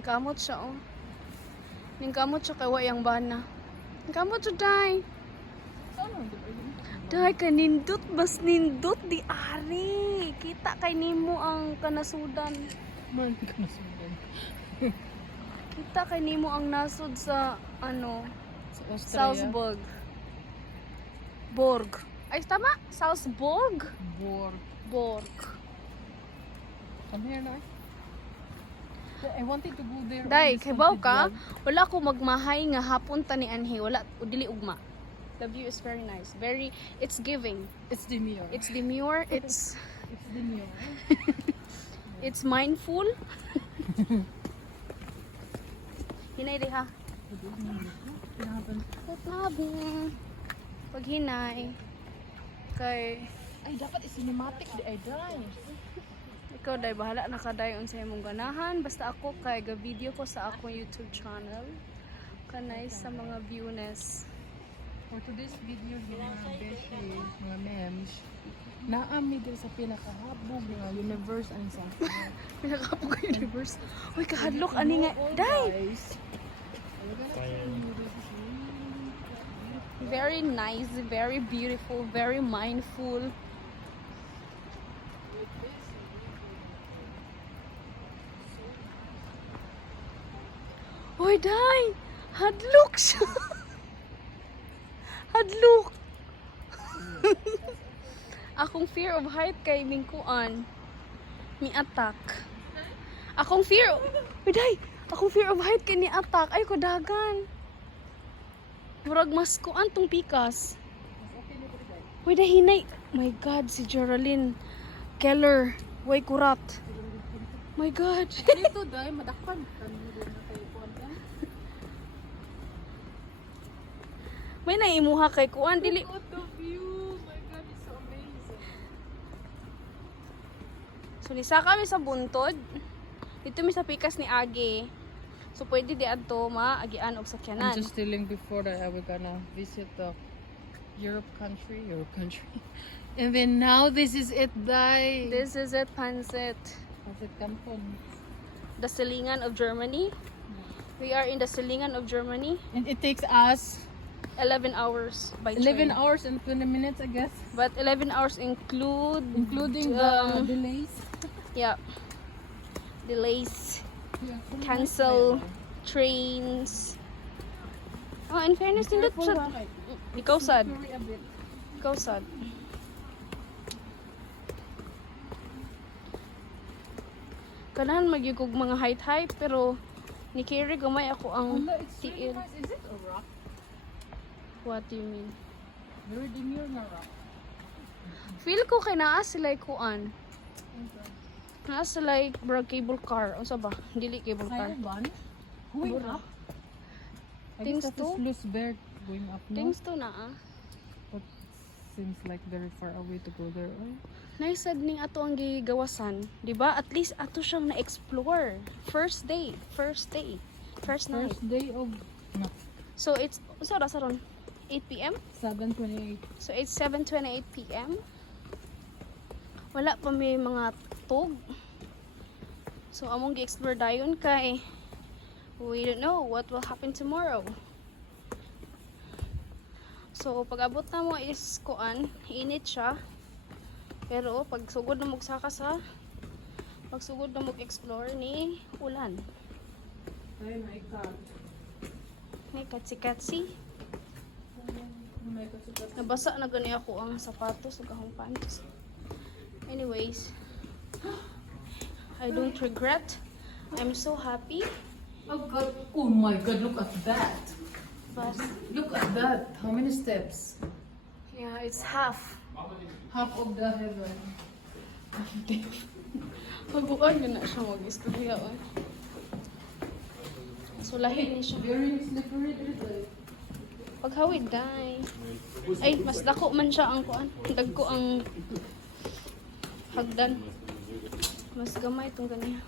Ang kamot siya, oh. Ang kamot siya kay wayang bana. Ang kamot siya, day. Day, kanindot, bas nindot, di ari. Kita kay nimo ang kanasudan. Man, kanasudan. Kita kay nimo ang nasud sa, ano, Sa Austria. Salzburg. Borg. Ay, tama? Salzburg? Borg. Borg. Come here na. I wanted to go there. Day, on this kay baw country ka, vlog. wala ko magmahay nga hapon ta ni anhi, wala dili ugma. The view is very nice. Very, it's giving. It's demure. It's demure, It's demure. it's mindful. Hinay di ha. Labi. Pag hinay. Kay, Ay, dapat i-cinematic di ay dry. ikaw day, bahala na ka day unsay imong ganahan. Basta ako kay ga-video ko sa akong YouTube channel. Kanay sa mga viewnes. For today's video, mga beshi, mga memes, naami din sa pinakahabog nga universe ang sa Pinakapag universe. Uy, kahadlok ani nga. Day! Very nice, very beautiful, very mindful. Uy, day! Hadlok siya! Hadlok! Akong fear of height kay Mingkuan. Mi attack. Akong fear... Uy, day! Akong fear of height kay ni attack. Ay, ko dagan. Murag mas kuan tong pikas. Uy, dahinay. My God, si Geraldine Keller. Way kurat. My God. Dito dahil madakpan. May naimuha kay kuan. Dili. Look at the view. My God, it's so amazing. So, nisa kami sa buntod. Dito mi sa pikas ni Agi. So, pwede di adto maagian og sakyanan. I'm just telling before that we're gonna visit the Europe country. And then now this is it, Dai. This is it, Pansit. Pasit Canton. The Silingan of Germany. We are in the Silingan of Germany. And it takes us 11 hours by 11 train. hours and 20 minutes, I guess. But 11 hours Including the delays. yeah, delays, cancel trains. Oh, in fairness, nindot siya. Ikaw sad. Ikaw sad. Kanahan magyugog mga height pero ni Kiri gamay ako ang tiil. Is it a rock? What do you mean? Very demure na rock. Feel ko kay naa sila kuan. Naa sila bro cable car. Unsa ba? Dili cable car. Caravan? Going Mura. up? I Things guess that is to? loose bear going up, no? Things to naa. But seems like very far away to go there. Ay. Naisad ning ato ang gigawasan, di ba? At least ato siyang na-explore. First day, first night. First day of no, So it's saron 8 p.m. 7:28. So it's 7:28 p.m. Wala pa may mga tug. So among gi-explore dayon kay we don't know what will happen tomorrow. So pag abot na mo is kuan, init siya. Pero pag sugod na magsaka sa pag sugod na mag-explore ni ulan. Ay, my God. May katsi-katsi. My God. Nabasa na gani ako ang sapatos ug akong pants. Anyways, I don't regret. I'm so happy. Oh God. Oh my God, look at that. But Look at that. How many steps? yeah, it's half. Half of the heaven. Pagbukan yun na siya mag-istorya. So lahi ni siya. Very slippery. Paghawid dai. Ay, mas dako man siya ang kuan. Dagko ang hagdan. Mas gamay itong ganiya.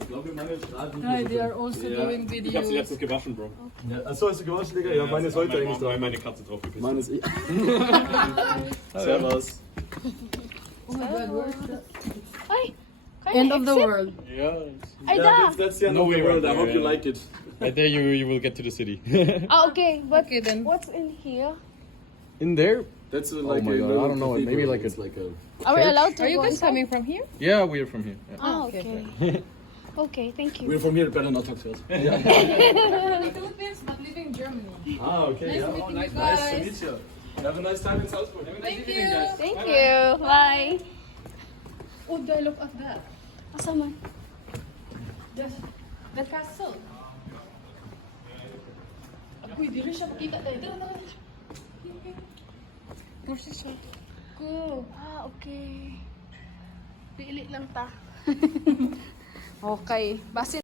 Ich glaube, meine Straßen. Hi, they are also doing Ich habe sie videos. letztens gewaschen, Bro. Ja, achso, hast du gewaschen, Digga? Ja, meine ist heute eigentlich Weil dran. meine Katze drauf gepisst Meine ist eh. hat. Servus. Oh my God, where's the Ay! Kaya end of the exit? world? Yeah. Ay, Yeah, da! that's the end No, of the we world. were I hope there, you yeah. like it. Right there, you will get to the city. Ah, okay. But Okay, then. what's in here? In there? That's my God, I don't know, maybe like a- It's like a. Are we Church? allowed to Are you go guys inside? coming from here? Yeah, we are from here. Yeah. Ah, okay. okay. Okay, thank you. We're from here, better not talk to us. Philippines, but living in Germany. Ah, okay. Nice yeah. meeting you Nice guys. to meet you. Have a nice time in Salzburg. Have a nice Thank evening, you. guys. Thank you. Bye. Oh, Day, look at that. Asa man? The castle. Uy, dili siya makita tayo. Dala. Push siya. Go. Ah, okay. Pili lang ta. Okay. Base